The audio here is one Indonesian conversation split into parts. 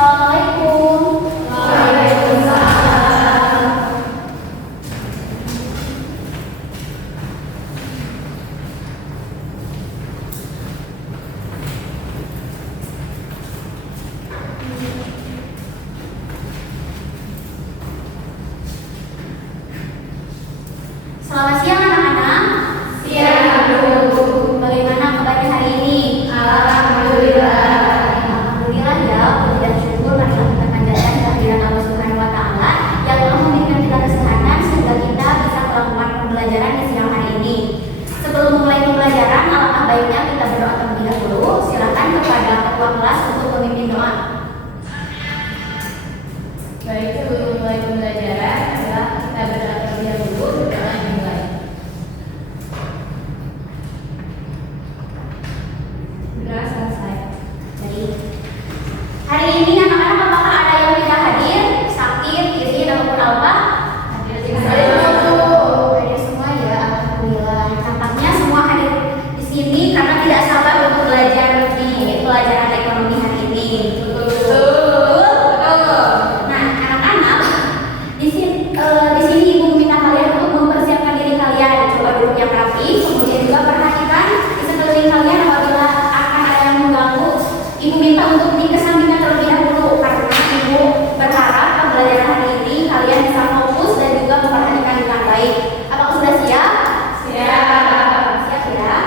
Assalamualaikum. Waalaikumsalam. Selamat siang anak-anak. Siang, Bu. Bagaimana kabarnya hari ini? Alhamdulillah. Alhamdulillah ya, puji dan syukur marilah kita panjatkan kehadiran Allah Subhanahu wa taala yang telah memberikan kita kesehatan sehingga kita bisa melakukan pembelajaran di siang hari ini. Sebelum memulai pembelajaran, alangkah baiknya kita berdoa terlebih dahulu. Silakan kepada ketua kelas untuk memimpin doa. Baik, sebelum mulai pembelajaran, adalah kita berdoa terlebih dahulu. Doa dimulai. Doa selesai. Baik. Hari ini anak-anak apakah ada yang tidak hadir, sakit, izin ataupun apa? Hadir Hadir semua ya, alhamdulillah. Tampaknya semua hadir di sini karena tidak sabar untuk belajar di pelajaran ekonomi hari ini. Betul. Nah, anak-anak, di sini ibu meminta kalian untuk mempersiapkan diri kalian. Coba duduk yang rapi, kemudian juga perhatikan di sekeliling kalian apabila akan ada yang mengganggu. Ibu minta untuk dikesampingkan terlebih dahulu karena ibu berharap pembelajaran hari ini kalian bisa fokus dan juga memperhatikan dengan baik. Apakah sudah siap? Siap. Siap ya.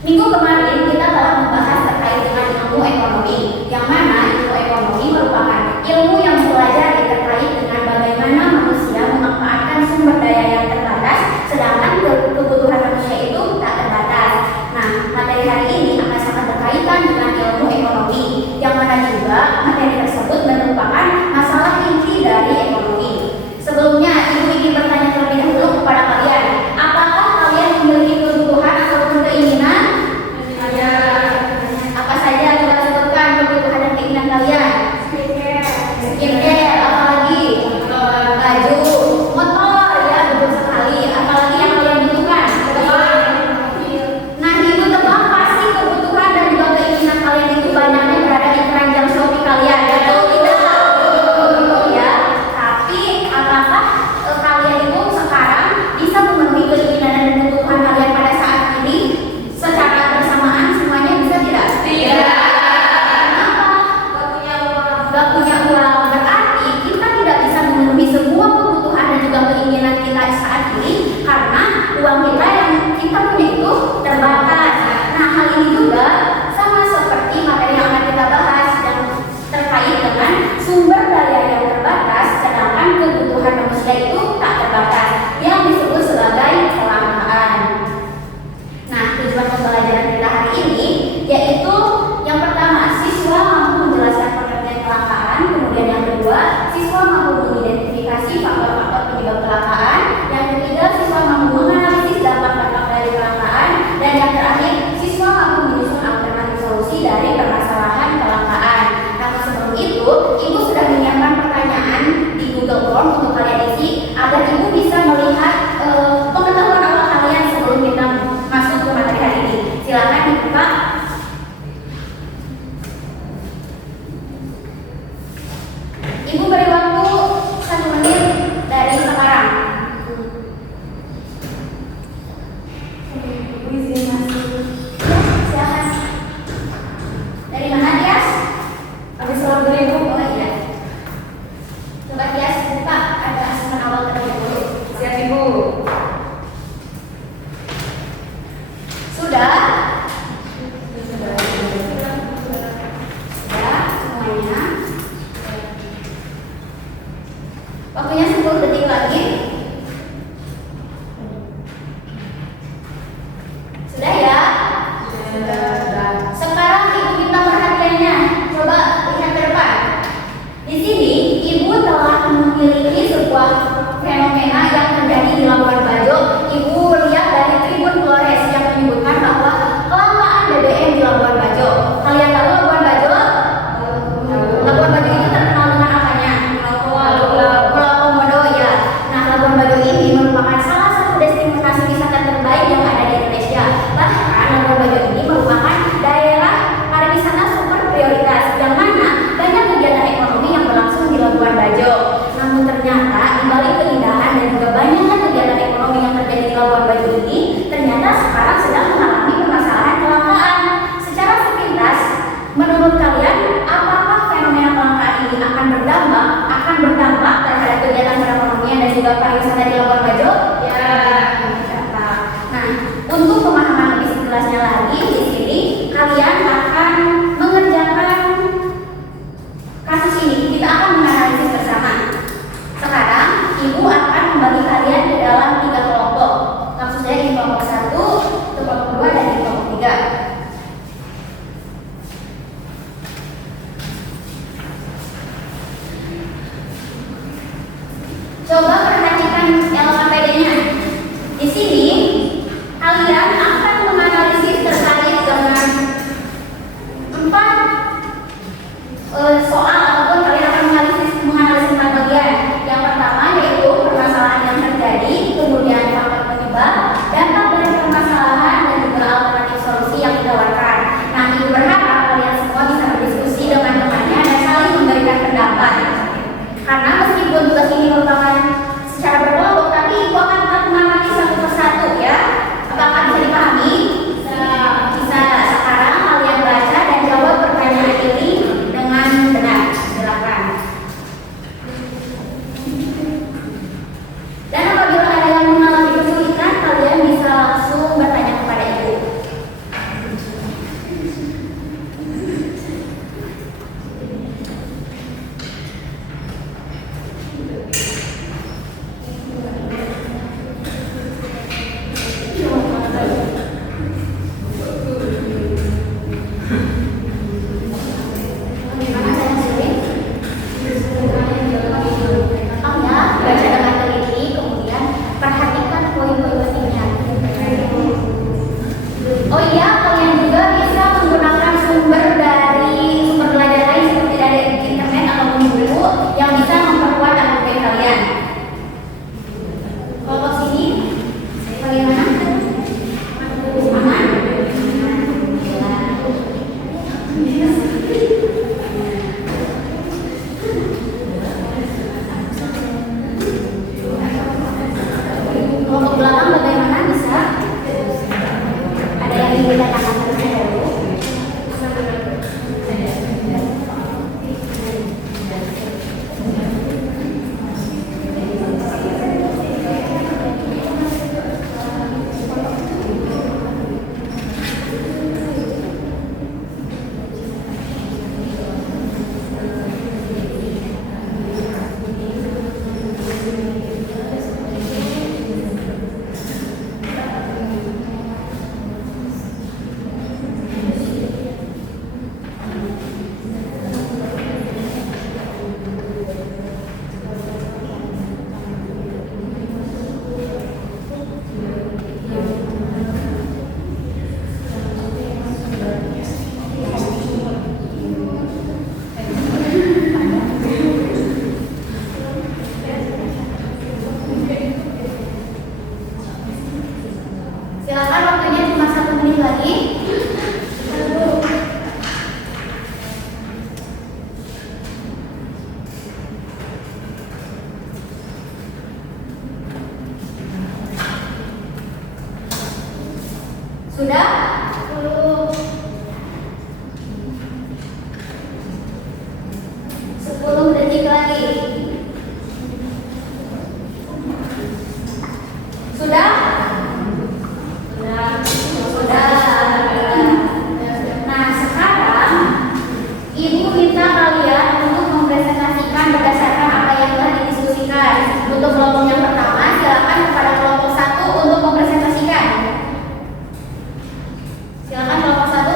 Minggu kemarin kita telah membahas terkait dengan ilmu ekonomi, yang mana ilmu ekonomi merupakan ilmu yang mempelajari terkait dengan bagaimana manusia memanfaatkan sumber daya yang terbatas, sedangkan kebutuhan manusia itu tak terbatas. Nah, materi hari ini akan sangat berkaitan dengan ilmu ekonomi, yang mana juga materi tersebut merupakan masalah inti dari ekonomi. Sebelumnya, ibu ingin bertanya terlebih dahulu kepada kalian, apakah kalian memiliki kebutuhan ataupun keinginan? Ada. Apa saja? Coba sebutkan kebutuhan dan menurut kalian, apakah fenomena kelangkaan ini akan berdampak terhadap kegiatan perekonomian dan juga pariwisata di Labuan Bajo? Ya. Berdampak. Nah, untuk pemahaman lebih jelasnya lagi di sini, kalian akan mengerjakan kasus ini. Kita akan menganalisis bersama. Sekarang, Ibu akan membagi kalian ke dalam 3 kelompok. Maksudnya di kelompok 1, kelompok 2, dan di kelompok 3. Coba perhatikan elemen PD-nya. Di sini kalian akan menganalisis terkait dengan 4 soal ataupun kalian akan menganalisis 4 bagian. Yang pertama yaitu permasalahan yang terjadi, kemudian faktor penyebab, dampak dari permasalahan, dan juga alternatif solusi yang ditawarkan. Nah, Ibu berharap kalian semua bisa berdiskusi dengan temannya dan saling memberikan pendapat. Karena meskipun tugas ini merupakan secara berkelompok, tapi Ibu akan tetap mengamati satu persatu ya. Apakah bisa dipahami? Bisa. Sekarang kalian baca dan jawab pertanyaan ini dengan benar. Silakan. Dan apabila ada yang mengalami kesulitan, kalian bisa langsung bertanya kepada Ibu. Bagaimana saya sulit? Baca dengan teliti, kemudian perhatikan poin-poin pentingnya. Oh iya, kalian juga bisa menggunakan sumber belajar lain seperti dari internet ataupun buku yang bisa memperkuat argumen kalian. Kelompok sini, bagaimana? Aman? Kelompok belakang bagaimana, bisa? Ada yang ingin ditanyakan terlebih dahulu? Silakan, waktunya cuma 1 menit lagi. Sudah? 10 detik lagi. Sudah? Sudah. Nah, sekarang Ibu minta kalian untuk mempresentasikan berdasarkan apa yang telah didiskusikan. Untuk kelompok yang pertama, silakan kepada kelompok 1 untuk mempresentasikan. Silakan kelompok 1.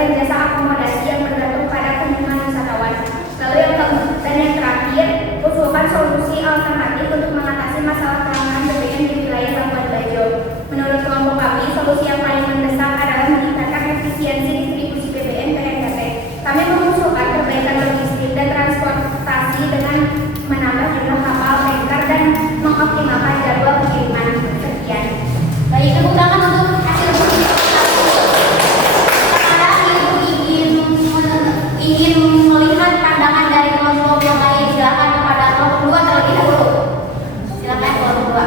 dan jasa akomodasi yang bergantung pada kunjungan wisatawan. Lalu yang keempat dan yang terakhir, usulkan solusi alternatif untuk mengatasi masalah kelangkaan BBM di wilayah Labuan Bajo. Menurut kelompok kami, solusi yang paling mendesak adalah meningkatkan efisiensi distribusi BBM PNBP. Kami mengusulkan perbaikan logistik dan transportasi dengan menambah jumlah kapal tanker dan mengoptimalkan jadwal pengiriman. Sekian. Baik, tepuk tangan untuk hasil sekarang ingin melihat pandangan dari kelompok yang lain. Silakan kepada kelompok 2 terlebih dahulu. Silakan kelompok 2.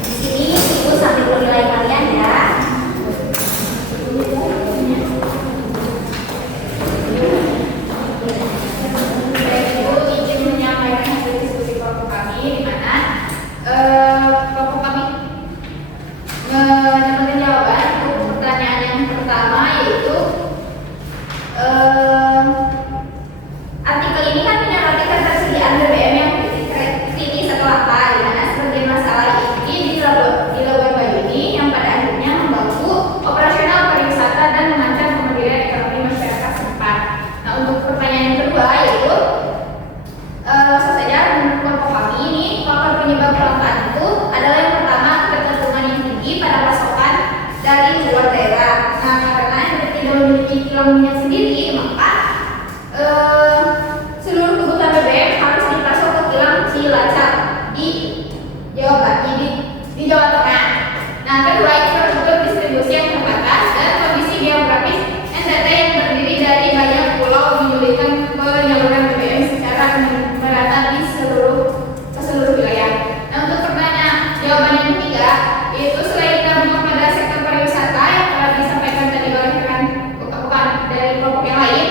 Di sini ibu sambil menilai kalian ya. Ibu ingin menyampaikan hasil diskusi kelompok kami di mana kelompok kami mendapatkan jawaban untuk pertanyaan yang pertama, yaitu artikel ini kan menyoroti ketersediaan BBM yang kritis atau apa, di mana sebagai masalah ini di Labuan Bajo ini yang pada akhirnya mengganggu operasional pariwisata dan mengancam kemandirian ekonomi masyarakat setempat. Nah, untuk pertanyaan yang kedua yaitu langsung saja menurut kelompok kami ini faktor penyebab kelangkaan itu adalah yang pertama ketergantungan yang tinggi pada pasokan dari luar daerah. Nah, karena tidak memiliki kilang minyak sendiri, maka seluruh kebutuhan BBM harus dipasok ke kilang Cilacap di Jawa Barat, di Jawa Tengah. Nah, kedua itu tertutup distribusi yang terbatas dan kondisi geografis NTT yang terdiri dari banyak pulau menyulitkan penyaluran BBM secara merata di seluruh wilayah. Nah, untuk pertanyaan jawaban yang ketiga, yaitu selain dampak pada sektor pariwisata yang telah disampaikan tadi oleh rekan bukan dari kelompok yang lain,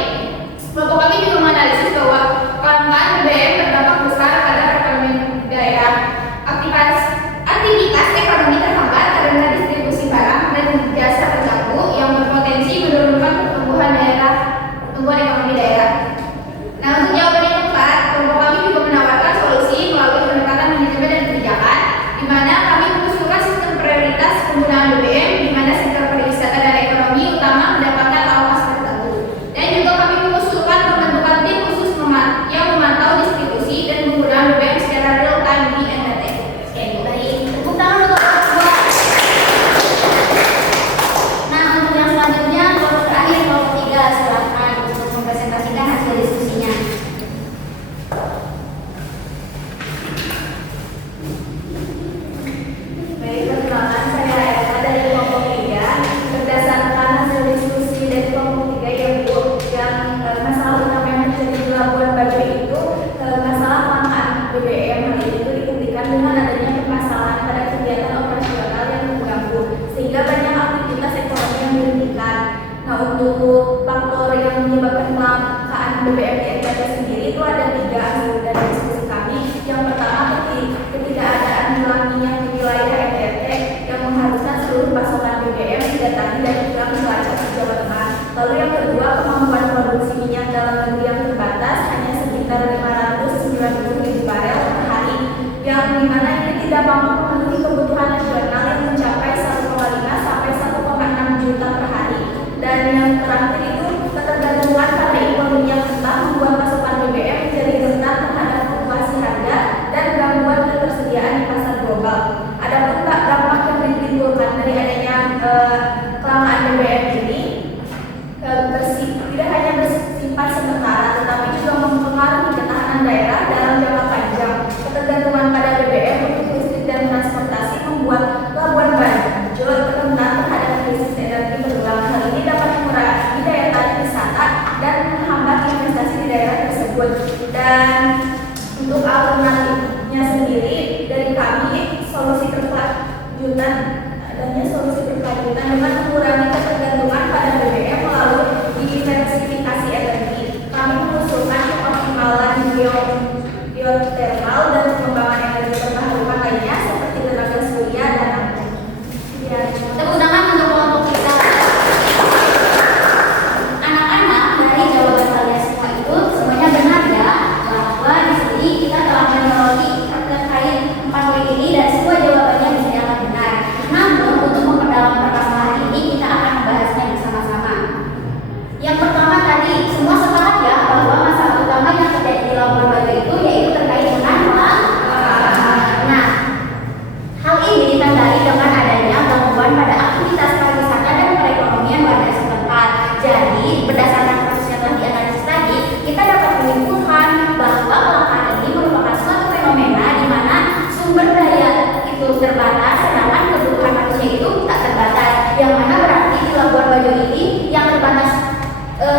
yang mana berarti di Labuan Bajo ini yang terbatas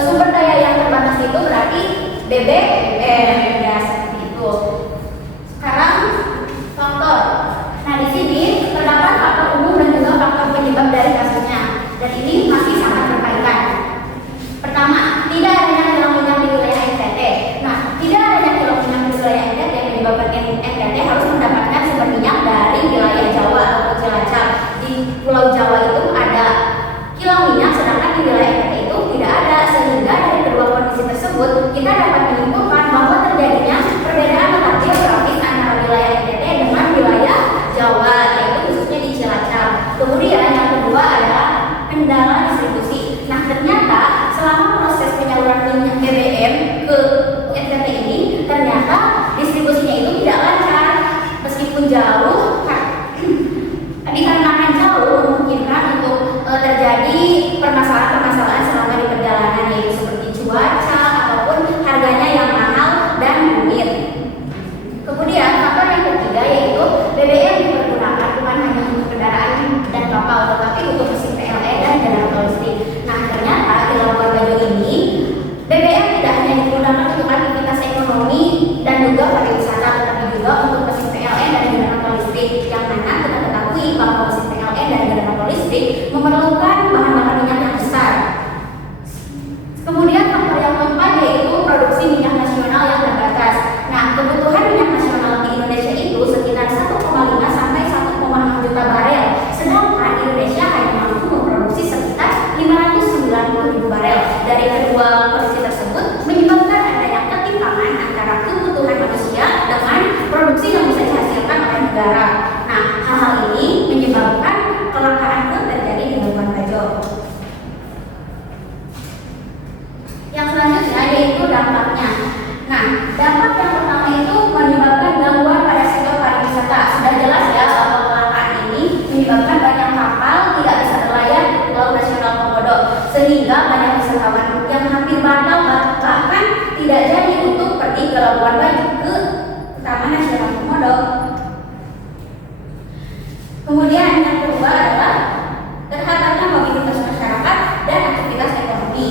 sumber daya yang terbatas itu berarti BBM ya, seperti itu. Sekarang faktor. Nah, di sini terdapat faktor umum dan juga faktor penyebab dari kasusnya, dan ini masih sangat berkaitan. Pertama, tidak adanya kilang minyak di wilayah NTT. Nah, tidak adanya kilang minyak di wilayah NTT menyebabkan NTT harus mendapatkan sumber minyak dari wilayah Jawa atau Cilacap. Di Pulau Jawa itu ada kilang minyak, sedangkan di wilayah NTT itu tidak ada, sehingga dari kedua kondisi tersebut kita dapat menyimpulkan bahwa terjadinya perbedaan letak geografis antara wilayah NTT dengan wilayah Jawa, yaitu khususnya di Cilacap. Kemudian yang kedua adalah kendala distribusi. Nah, ternyata selama proses penyaluran minyak BBM ke NTT ini, ternyata distribusinya itu tidak lancar, meskipun jauh. Dikarenakan jauh, memungkinkan untuk terjadi permasalahan-permasalahan selama di perjalanan, yaitu seperti cuaca ataupun harganya yang mahal dan rumit. Kemudian faktor yang ketiga yaitu BBM dipergunakan bukan hanya untuk kendaraan dan kapal, tetapi untuk mesin PLN dan generator listrik. Nah, ternyata di Labuan Bajo ini BBM tidak hanya digunakan untuk aktivitas ekonomi dan juga pariwisata, tetapi juga untuk mesin PLN dan generator listrik, yang mana kita ketahui bahwa mesin PLN dan generator listrik memerlukan bahan bakar minyak yang besar. Kemudian faktor yang keempat yaitu produksi minyak nasional yang terbatas. Nah, kebutuhan minyak nasional di Indonesia itu sekitar 1,5 sampai 1,6 juta barel, sedangkan Indonesia hanya mampu memproduksi sekitar 590.000 barel. Dari kedua kondisi tersebut menyebabkan adanya ketimpangan antara kebutuhan manusia dengan produksi yang bisa dihasilkan oleh negara. Nah, hal-hal ini menyebabkan kelangkaan pun terjadi di Labuan Bajo. Yang selanjutnya yaitu dampaknya. Nah, dampak yang pertama itu menyebabkan gangguan pada sektor pariwisata. Sudah jelas ya bahwa kelangkaan ini menyebabkan banyak kapal tidak bisa berlayar di Pulau Nasional Komodo, sehingga banyak wisatawan yang hampir batal bahkan tidak jadi untuk pergi ke Labuan Bajo, ke Taman Nasional Komodo. Kemudian yang kedua adalah terhambatnya mobilitas masyarakat dan aktivitas ekonomi.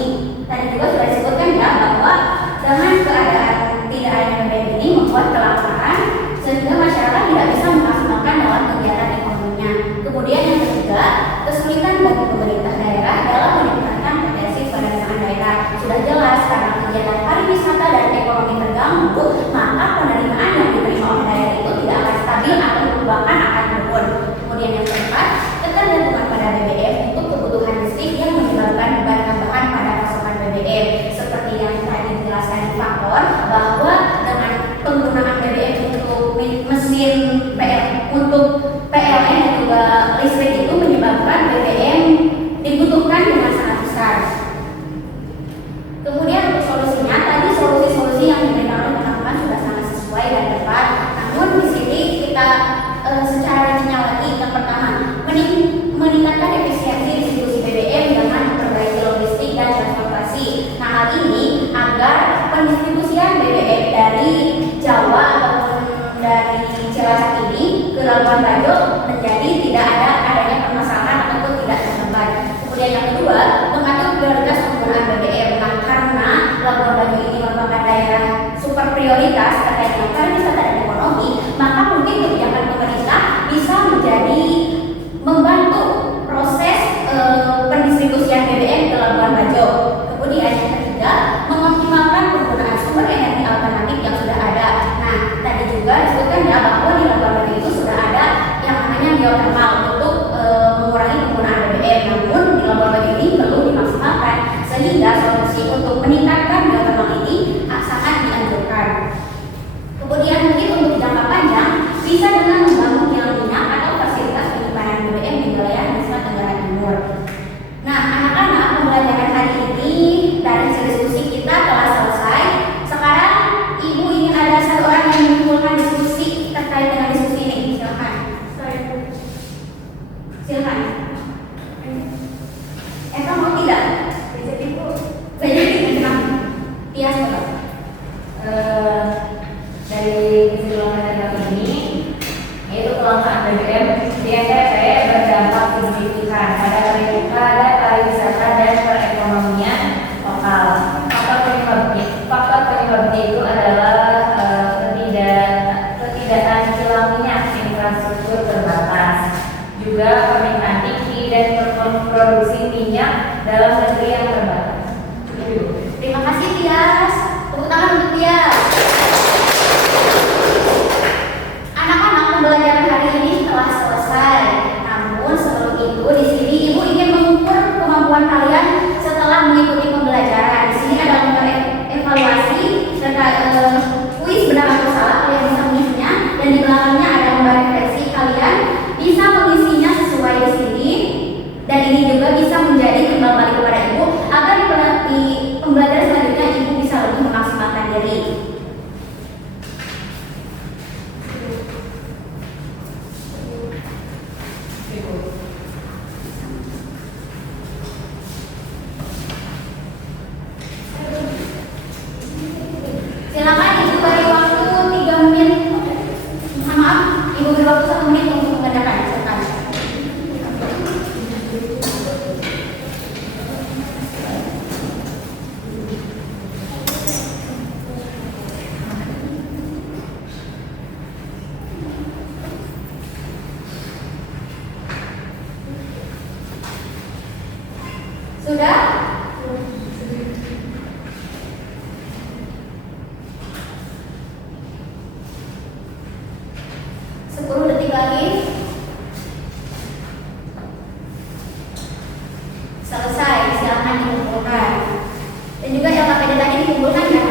Tadi juga sudah disebutkan ya bahwa dengan keadaan tidak adanya BBM ini membuat kelangkaan sehingga masyarakat tidak bisa memaksimalkan dalam kegiatan ekonominya. Kemudian yang ketiga, kesulitan bagi pemerintah daerah dalam meningkatkan potensi pendapatan daerah. Sudah jelas karena kegiatan pariwisata dan ekonomi terganggu, maka penerimaan yang diterima oleh daerah itu tidak akan stabil atau bahkan akan turun. Kemudian yang keempat, ketergantungan pada BBM untuk kebutuhan listrik yang menyebabkan beban tambahan pada pasokan BBM. Seperti yang tadi dijelaskan di faktor bahwa dengan penggunaan BBM untuk mesin untuk PLN dan juga listrik itu menyebabkan BBM dibutuhkan dengan sangat besar. Kemudian untuk solusinya, tadi solusi-solusi yang diberikan oleh teman-teman sudah sangat sesuai dan minyak dalam negeri yang terbatas. Terima kasih Tias. Tepuk tangan untuk Tias. Anak-anak, pembelajaran hari ini telah selesai. Namun sebelum itu di sini Ibu ingin mengukur kemampuan kalian setelah mengikuti pembelajaran. Di sini ada lembar evaluasi serta kuis benar atau salah, kalian bisa mengisinya, dan di belakangnya ada lembar refleksi. Kalian bisa mengisinya sesuai di sini, dan ini juga bisa menjadi timbal balik kepada Ibu agar di pembelajaran selanjutnya Ibu bisa lebih memaksimalkan diri. Silakan Ibu beri waktu 3 menit. Maaf, Ibu beri waktu 1 menit untuk mengerjakan. Silakan. Sudah? Sepuluh detik lagi. Selesai, silakan dikumpulkan. Dan juga LKPD tadi dikumpulkan ya.